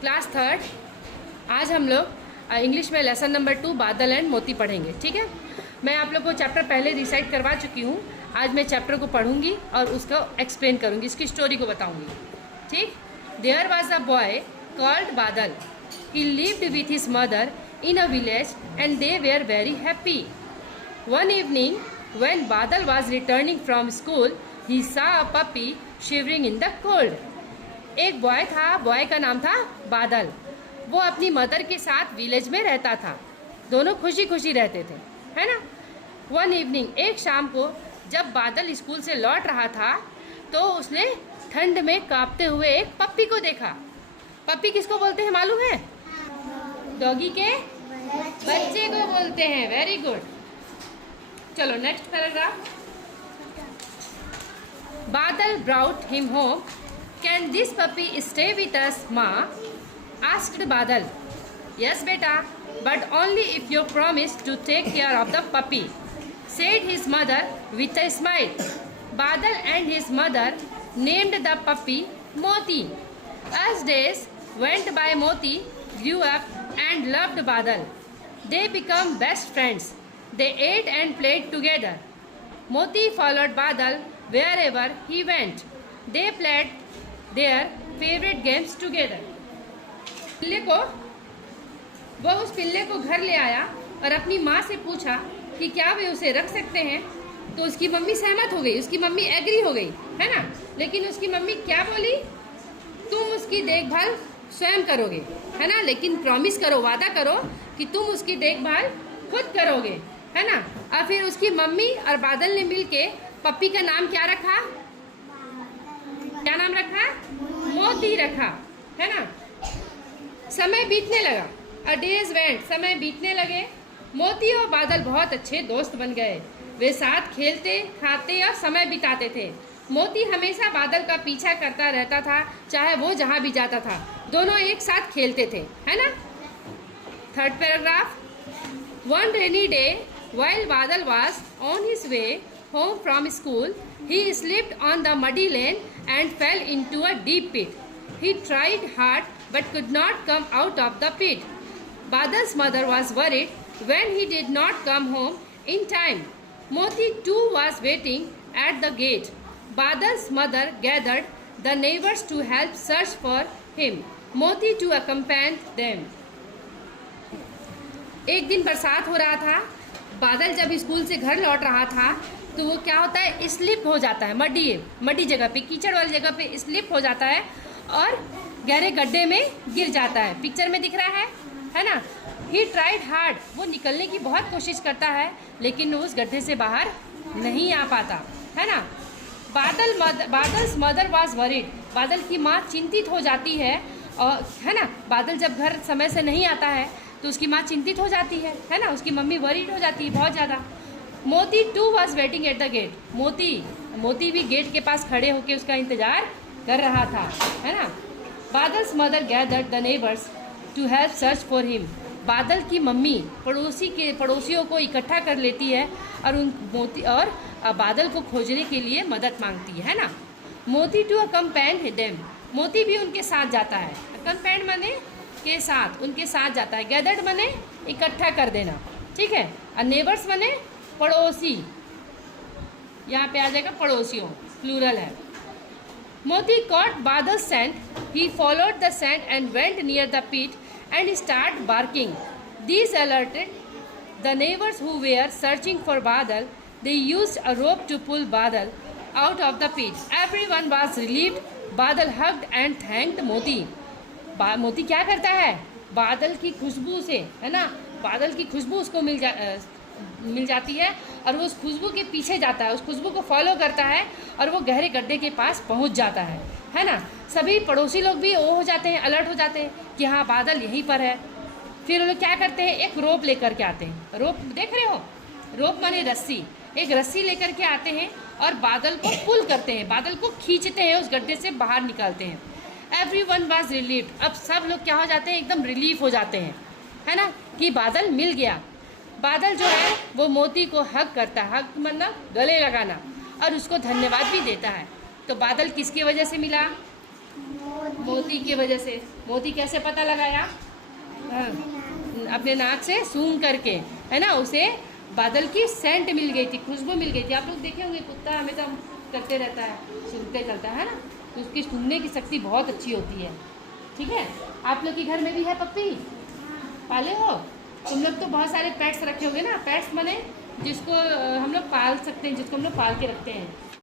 Class third. आज हम लोग इंग्लिश में लेसन नंबर 2 बादल एंड मोती पढ़ेंगे। ठीक है, मैं आप लोग को चैप्टर पहले रिसाइट करवा चुकी हूँ। आज मैं चैप्टर को पढ़ूंगी और उसको एक्सप्लेन करूँगी, इसकी स्टोरी को बताऊँगी। ठीक। There was a boy called Badal. He lived with his mother in a village and they were very happy. One evening when Badal was returning from school, he saw a puppy shivering in the cold. एक boy था, boy का नाम था बादल। वो अपनी mother के साथ विलेज में रहता था। दोनों खुशी खुशी रहते थे, है ना। वन इवनिंग, एक शाम को जब बादल स्कूल से लौट रहा था तो उसने ठंड में कांपते हुए एक पप्पी को देखा। पप्पी किसको बोलते हैं मालूम है? डॉगी के बच्चे को बोलते हैं। Very good. चलो next paragraph. Badal brought him home. Can this puppy stay with us maa? Asked Badal. Yes beta, but only if you promise to take care of the puppy, said his mother with a smile. Badal and his mother named the puppy Moti. As days went by, Moti grew up and loved Badal. They became best friends. They ate and played together. Moti followed Badal wherever he went. They played their favorite games together. वो उस पिल्ले को घर ले आया और अपनी माँ से पूछा कि क्या वे उसे रख सकते हैं। तो उसकी मम्मी सहमत हो गई, उसकी मम्मी एग्री हो गई, है ना। लेकिन उसकी मम्मी क्या बोली? तुम उसकी देखभाल स्वयं करोगे, है ना, लेकिन प्रॉमिस करो, वादा करो कि तुम उसकी देखभाल खुद करोगे, है ना। और फिर उसकी मम्मी और बादल ने मिलके पप्पी का नाम क्या रखा? क्या नाम रखा? मोती रखा, है ना। समय बीतने लगा। अ डेज वेंट, समय बीतने लगे। मोती और बादल बहुत अच्छे दोस्त बन गए। वे साथ खेलते, खाते और समय बिताते थे। मोती हमेशा बादल का पीछा करता रहता था, चाहे वो जहाँ भी जाता था। दोनों एक साथ खेलते थे, है ना। Third paragraph. One rainy day while बादल was on his way home from school, he slipped on the muddy lane and fell into a deep pit. He tried hard but could not come out of the pit. Badal's mother was worried when he did not come home in time. Moti too was waiting at the gate. Badal's mother gathered the neighbors to help search for him. Moti to accompany them. एक दिन बरसात हो रहा था। बादल जब school से घर लौट रहा था तो वो क्या होता है, स्लिप हो जाता है। मड्डी जगह पे, कीचड़ वाली जगह पे स्लिप हो जाता है और गहरे गड्ढे में गिर जाता है। पिक्चर में दिख रहा है ना। ही ट्राइड हार्ड, वो निकलने की बहुत कोशिश करता है लेकिन उस गड्ढे से बाहर नहीं आ पाता, है ना। बादल्स मदर वॉज वरीड, बादल की माँ चिंतित हो जाती है, और है ना। बादल जब घर समय से नहीं आता है तो उसकी माँ चिंतित हो जाती है ना। उसकी मम्मी वरीड हो जाती है बहुत ज़्यादा। Moti too was waiting at the gate. Moti भी गेट के पास खड़े होकर उसका इंतजार कर रहा था, है ना। Badal's mother gathered the neighbours to help search for him. Badal की मम्मी पड़ोसियों को इकट्ठा कर लेती है और बादल को खोजने के लिए मदद मांगती है ना। मोती टू अकम्पैन देम, मोती भी उनके साथ जाता है। अकम्पैन माने के साथ, उनके साथ जाता है। गैदर्ड माने इकट्ठा कर देना, ठीक है। और नेबर्स माने पड़ोसी, यहाँ पे आ जाएगा पड़ोसियों, प्लूरल है। Moti caught Badal scent, he followed the scent and went near the pit and start barking. These alerted the neighbors who were searching for Badal. They used a rope to pull Badal out of the pit. Everyone was relieved. Badal hugged and thanked Moti. मोती क्या करता है? बादल की खुशबू से, है ना, बादल की खुशबू उसको मिल जाती है और वो उस खुशबू के पीछे जाता है, उस खुशबू को फॉलो करता है और वो गहरे गड्ढे के पास पहुंच जाता है ना। सभी पड़ोसी लोग भी वो हो जाते हैं, अलर्ट हो जाते हैं कि हाँ बादल यहीं पर है। फिर वो लोग क्या करते हैं, एक रोप लेकर के आते हैं। रोप देख रहे हो, रोप माने रस्सी। एक रस्सी लेकर के आते हैं और बादल को पुल करते हैं, बादल को खींचते हैं, उस गड्ढे से बाहर निकालते हैं। एवरीवन वाज रिलीव्ड, अब सब लोग क्या हो जाते हैं, एकदम रिलीफ हो जाते हैं, है ना, कि बादल मिल गया। बादल जो है वो मोती को हग करता है, हग मतलब गले लगाना, और उसको धन्यवाद भी देता है। तो बादल किसकी वजह से मिला? मोती की वजह से। मोती कैसे पता लगाया? हाँ, अपने नाक से सूंघ करके, है ना, उसे बादल की सेंट मिल गई थी, खुशबू मिल गई थी। आप लोग देखे होंगे कुत्ता हमेशा करते रहता है, सूंघते चलता है ना, तो उसकी सूंघने की शक्ति बहुत अच्छी होती है। ठीक है, आप लोग के घर में भी है पप्पी? पाले हो तुम लोग? तो बहुत सारे पेट्स रखे होंगे ना। पेट्स माने जिसको हम लोग पाल सकते हैं, जिसको हम लोग पाल के रखते हैं।